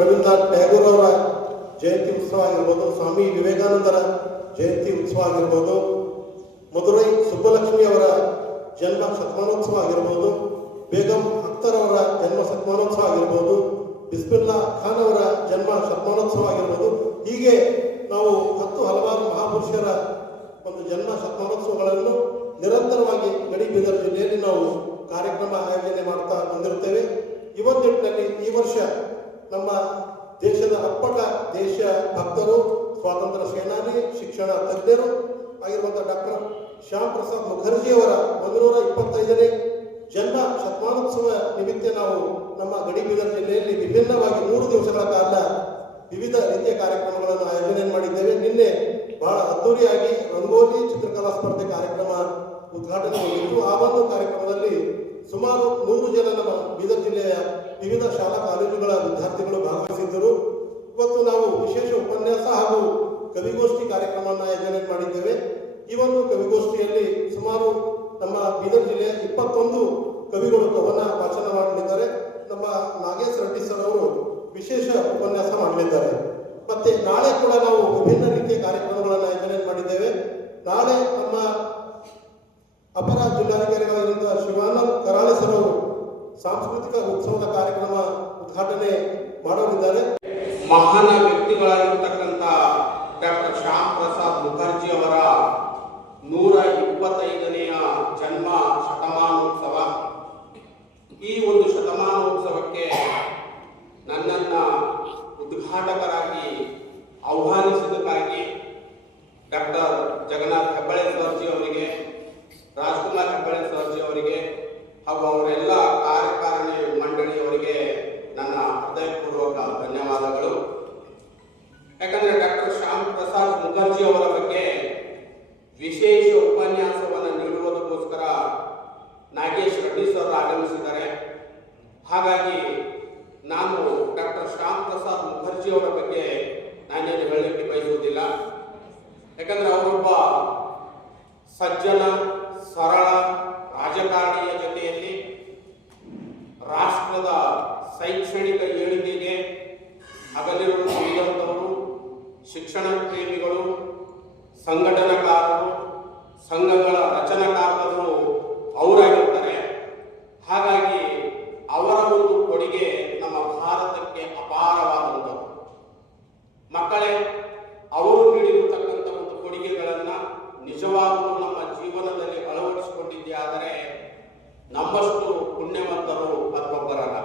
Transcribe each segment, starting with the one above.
ರವೀಂದ್ರನಾಥ್ ಟ್ಯಾಗೋರ್ ಅವರ ಜಯಂತಿ ಉತ್ಸವ ಆಗಿರ್ಬೋದು, ಸ್ವಾಮಿ ವಿವೇಕಾನಂದರ ಜಯಂತಿ ಉತ್ಸವ ಆಗಿರ್ಬೋದು, ಮಧುರೈ ಸುಬ್ಬಲಕ್ಷ್ಮಿ ಅವರ ಜನ್ಮ ಶತಮಾನೋತ್ಸವ ಆಗಿರ್ಬೋದು, ಬೇಗಂ ಅಖ್ತರ್ ಅವರ ಜನ್ಮ ಶತಮಾನೋತ್ಸವ ಆಗಿರ್ಬೋದು, ಬಿಸ್ಮಿಲ್ಲಾ ಖಾನ್ ಅವರ ಜನ್ಮ ಶತಮಾನೋತ್ಸವ ಆಗಿರ್ಬೋದು. ಹೀಗೆ ನಾವು ಹಲವಾರು ಮಹಾಪುರುಷರ ಒಂದು ಜನ್ಮ ಶತಮಾನೋತ್ಸವಗಳನ್ನು ನಿರಂತರವಾಗಿ ಗಡಿಬೀದರ್ ಜಿಲ್ಲೆಯಲ್ಲಿ ನಾವು ಕಾರ್ಯಕ್ರಮ ಆಯೋಜನೆ ಮಾಡ್ತಾ ಬಂದಿರುತ್ತೇವೆ. ನಿಟ್ಟಿನಲ್ಲಿ ಈ ವರ್ಷ ನಮ್ಮ ದೇಶದ ಅಪ್ಪಟ ದೇಶ ಭಕ್ತರು, ಸ್ವಾತಂತ್ರ್ಯ ಸೇನಾನಿ, ಶಿಕ್ಷಣ ತಜ್ಞರು ಆಗಿರುವಂತಹ ಡಾಕ್ಟರ್ ಶ್ಯಾಮ್ ಪ್ರಸಾದ್ ಮುಖರ್ಜಿಯವರ 125ನೇ ಜನ್ಮ ಶತಮಾನೋತ್ಸವ ನಿಮಿತ್ತ ನಾವು ನಮ್ಮ ಗಡಿಬೀದರ್ ಜಿಲ್ಲೆಯಲ್ಲಿ ವಿಭಿನ್ನವಾಗಿ 3 ದಿವಸಗಳ ಕಾಲ ವಿವಿಧ ರೀತಿಯ ಕಾರ್ಯಕ್ರಮಗಳನ್ನು ಆಯೋಜನೆ ಮಾಡಿದ್ದೇವೆ. ನಿನ್ನೆ ಬಹಳ ಅದ್ದೂರಿಯಾಗಿ ರಂಗೋಲಿ ಚಿತ್ರಕಲಾ ಸ್ಪರ್ಧೆ ಕಾರ್ಯಕ್ರಮ ಉದ್ಘಾಟನೆಗೊಂಡಿತ್ತು. ಆ ಒಂದು ಕಾರ್ಯಕ್ರಮದಲ್ಲಿ ಸುಮಾರು 100 ಜನ ನಮ್ಮ ಬೀದರ್ ಜಿಲ್ಲೆಯ ವಿವಿಧ ಶಾಲಾ ಕಾಲೇಜುಗಳ ವಿದ್ಯಾರ್ಥಿಗಳು ಭಾಗವಹಿಸಿದ್ದರು. ಇವತ್ತು ನಾವು ವಿಶೇಷ ಉಪನ್ಯಾಸ ಹಾಗೂ ಕವಿಗೋಷ್ಠಿ ಕಾರ್ಯಕ್ರಮವನ್ನು ಆಯೋಜನೆ ಮಾಡಿದ್ದೇವೆ. ಈ ಒಂದು ಕವಿಗೋಷ್ಠಿಯಲ್ಲಿ ಸುಮಾರು ನಮ್ಮ ಬೀದರ್ ಜಿಲ್ಲೆಯ 21 ಕವಿಗಳು ಕವನ ವಾಚನ ಮಾಡಲಿದ್ದಾರೆ. ನಮ್ಮ ನಾಗೇಶ್ ರೆಡ್ಡಿ ಸರ್ ಅವರು ವಿಶೇಷ ಉಪನ್ಯಾಸ ಮಾಡಲಿದ್ದಾರೆ. ಮತ್ತೆ ನಾಳೆ ಕೂಡ ನಾವು ವಿಭಿನ್ನ ರೀತಿಯ ಕಾರ್ಯಕ್ರಮಗಳನ್ನು ಆಯೋಜನೆ ಮಾಡಿದ್ದೇವೆ. ನಾಳೆ ನಮ್ಮ ಅಪರ ಜಿಲ್ಲಾಧಿಕಾರಿಗಳಾಗಿರುವಂತಹ ಶಿವಾನಂದ್ ಕರಾಳೆ ಸರ್ ಅವರು ಸಾಂಸ್ಕೃತಿಕ ಉತ್ಸವದ ಕಾರ್ಯಕ್ರಮ ಉದ್ಘಾಟನೆ ಮಾಡಲಿದ್ದಾರೆ. ಮಹಾನ್ ವ್ಯಕ್ತಿಗಳಾಗಿರ್ತಕ್ಕಂಥ ಡಾಕ್ಟರ್ ಶ್ಯಾಮ್ ಪ್ರಸಾದ್ ಮುಖರ್ಜಿ ಅವರ 125ನೆಯ ಜನ್ಮ ಶತಮಾನೋತ್ಸವ. ಈ ಒಂದು ಶತಮಾನೋತ್ಸವಕ್ಕೆ ನನ್ನನ್ನ ಉದ್ಘಾಟಕರಾಗಿ ಆಹ್ವಾನಿಸಿದ್ದಕ್ಕಾಗಿ ಡಾಕ್ಟರ್ ಜಗನ್ನಾಥ್ ಹೆಬ್ಬಾಳೆ ಸರ್ಜಿ ಅವರಿಗೆ, ರಾಜ್ಕುಮಾರ್ ಹೆಬ್ಬಾಳೆ ಸರ್ಜಿ ಅವರಿಗೆ ಹಾಗೂ ಅವರೆಲ್ಲ ಕಾರ್ಯಕಾರಿಣಿ ಮಂಡಳಿಯವರಿಗೆ ನನ್ನ ಹೃದಯಪೂರ್ವಕ ಧನ್ಯವಾದಗಳು. ಯಾಕಂದ್ರೆ ಡಾಕ್ಟರ್ ಶ್ಯಾಮ್ ಪ್ರಸಾದ್ ಮುಖರ್ಜಿ ಅವರ ಬಗ್ಗೆ ವಿಶೇಷ ಉಪನ್ಯಾಸವನ್ನು ನೀಡುವುದಕ್ಕೋಸ್ಕರ ನಾಗೇಶ್ ರೆಡ್ಡಿ ಸರ್ ಆಗಮಿಸಿದ್ದಾರೆ. ಹಾಗಾಗಿ ನಾನು ಡಾಕ್ಟರ್ ಶ್ಯಾಮ್ ಪ್ರಸಾದ್ ಮುಖರ್ಜಿ ಅವರ ಬಗ್ಗೆ ನಾನೇನು ಹೇಳಲಿಕ್ಕೆ ಬಯಸುವುದಿಲ್ಲ. ಯಾಕಂದ್ರೆ ಅವರೊಬ್ಬ ಸಜ್ಜನ, ಸರಳ ರಾಜಕಾರಣಿಯ ಜೊತೆಯಲ್ಲಿ ರಾಷ್ಟ್ರದ ಶೈಕ್ಷಣಿಕ ಏಳಿಗೆಗೆ ಅಗಲಿರುವಂತವರು, ಶಿಕ್ಷಣ ಪ್ರೇಮಿಗಳು, ಸಂಘಟನಾಕಾರರು, ಸಂಘಗಳ ರಚನಾಕಾರರು ಅವರಾಗಿರ್ತಾರೆ. ಹಾಗಾಗಿ ಅವರ ಒಂದು ಕೊಡುಗೆ ನಮ್ಮ ಭಾರತಕ್ಕೆ ಅಪಾರವಾದಂಥದ್ದು. ಮಕ್ಕಳೇ, ಅವರು ನೀಡಿರತಕ್ಕಂಥ ಒಂದು ಕೊಡುಗೆಗಳನ್ನ ನಿಜವಾಗಲೂ ನಮ್ಮ ಜೀವನದಲ್ಲಿ ಅಳವಡಿಸಿಕೊಂಡಿದ್ದೇ ಆದರೆ ನಮ್ಮಷ್ಟು ಪುಣ್ಯವಂತರು ಮತ್ತೊಬ್ಬರಲ್ಲ.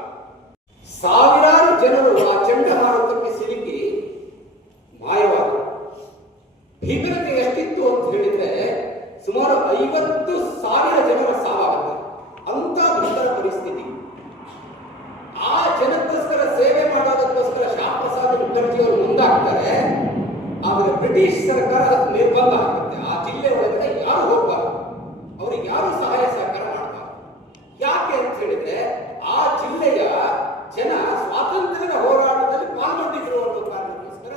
ಸಾವಿರಾರು ಜನರು ಆ ಚಂಡಮಾರುತಕ್ಕೆ ಸಿಲುಕಿ ಮಾಯವಾದರು. ಭೀಕರತೆ ಎಷ್ಟಿತ್ತು ಅಂತ ಹೇಳಿದ್ರೆ ಸುಮಾರು 50,000 ಜನರ ಸಾವಾಗುತ್ತೆ. ಅಂತ ಭೀಕರ ಪರಿಸ್ಥಿತಿ. ಆ ಜನಕ್ಕೋಸ್ಕರ ಸೇವೆ ಮಾಡೋದಕ್ಕೋಸ್ಕರ ಶ್ಯಾಮ್ ಪ್ರಸಾದ್ ಮುಖರ್ಜಿ ಅವರು ಮುಂದಾಗ್ತಾರೆ. ಆದರೆ ಬ್ರಿಟಿಷ್ ಸರ್ಕಾರ ನಿರ್ಬಂಧ ಆಗುತ್ತೆ. ಆ ಜಿಲ್ಲೆ ಒಳಗಡೆ ಯಾರು ಹೋಗ್ಬಾರ್ದು, ಅವ್ರಿಗೆ ಯಾರು ಸಹಾಯ ಸಹಕಾರ ಮಾಡ್ತಾರೆ. ಯಾಕೆ ಅಂತ ಹೇಳಿದ್ರೆ ಆ ಜಿಲ್ಲೆಯ ಜನ ಸ್ವಾತಂತ್ರ್ಯದ ಹೋರಾಟದಲ್ಲಿ ಪಾಲ್ಗೊಂಡಿರುವಂತ ಕಾರಣಕ್ಕೋಸ್ಕರ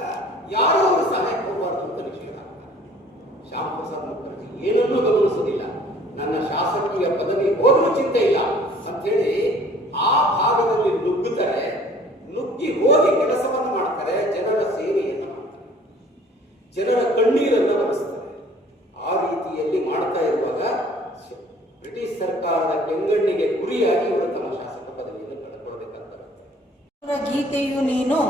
ಯಾರು ಅವರು ಸಹಾಯಕ್ಕೆ ಹೋಗಬಾರ್ದು ಅಂತ ನಿಷೇಧ ಆಗ್ತಾರೆ. ಶ್ಯಾಮ್ ಪ್ರಸಾದ್ ಮುಖರ್ಜಿ ಏನನ್ನೂ ಗಮನಿಸೋದಿಲ್ಲ. ನನ್ನ ಶಾಸಕೀಯ ಪದವಿ ಹೋದ್ರೂ ಚಿಂತೆ ಇಲ್ಲ ಅಂತೇಳಿ ಆ ಭಾಗದಲ್ಲಿ ನುಗ್ಗುತ್ತಾರೆ. ನುಗ್ಗಿ ಹೋಗಿ ಕೆಲಸವನ್ನು ಮಾಡ್ತಾರೆ. ಜನರ ಸೇವೆಯನ್ನು ಮಾಡ್ತಾರೆ, ಜನರ ಕಣ್ಣೀರನ್ನು ಒರೆಸ್ತಾರೆ. ಆ ರೀತಿಯಲ್ಲಿ ಮಾಡ್ತಾ ಇರುವಾಗ ಬ್ರಿಟಿಷ್ ಸರ್ಕಾರದ ಕೆಂಗಣ್ಣಿಗೆ ಗುರಿಯಾಗಿ ಇವರು ತಮ್ಮ ಶಾಸಕ ಪದವಿಯನ್ನು ಕಳೆದುಕೊಳ್ಳಬೇಕಾಗ್ತದೆ. ಗೀತೆಯು ನೀನು,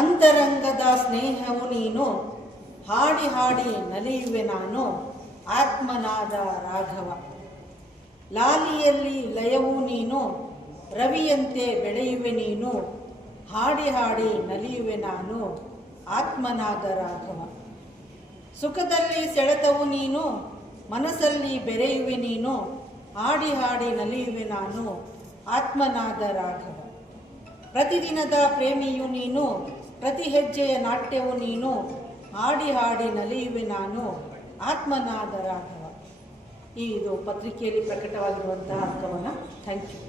ಅಂತರಂಗದ ಸ್ನೇಹವು ನೀನು, ಹಾಡಿ ಹಾಡಿ ನಲಿಯುವೆ ನಾನು, ಆತ್ಮನಾದ ರಾಘವ. ಲಾಲಿಯಲ್ಲಿ ಲಯವು ನೀನು, ರವಿಯಂತೆ ಬೆಳೆಯುವೆ ನೀನು, ಹಾಡಿ ಹಾಡಿ ನಲಿಯುವೆ ನಾನು, ಆತ್ಮನಾದ ರಾಘವ. ಸುಖದಲ್ಲಿ ಸೆಳೆತವು ನೀನು, ಮನಸ್ಸಲ್ಲಿ ಬೆರೆಯುವೆ ನೀನು, ಹಾಡಿ ಹಾಡಿ ನಲಿಯುವೆ ನಾನು, ಆತ್ಮನಾದ ರಾಘವ. ಪ್ರತಿದಿನದ ಪ್ರೇಮಿಯು ನೀನು, ಪ್ರತಿ ಹೆಜ್ಜೆಯ ನಾಟ್ಯವು ನೀನು, ಹಾಡಿ ಹಾಡಿ ನಲಿಯುವೆ ನಾನು, ಆತ್ಮನಾದ ರಾಘವ. ಇದು ಪತ್ರಿಕೆಯಲ್ಲಿ ಪ್ರಕಟವಾಗಿರುವಂತಹ ಕವನ. Thank you.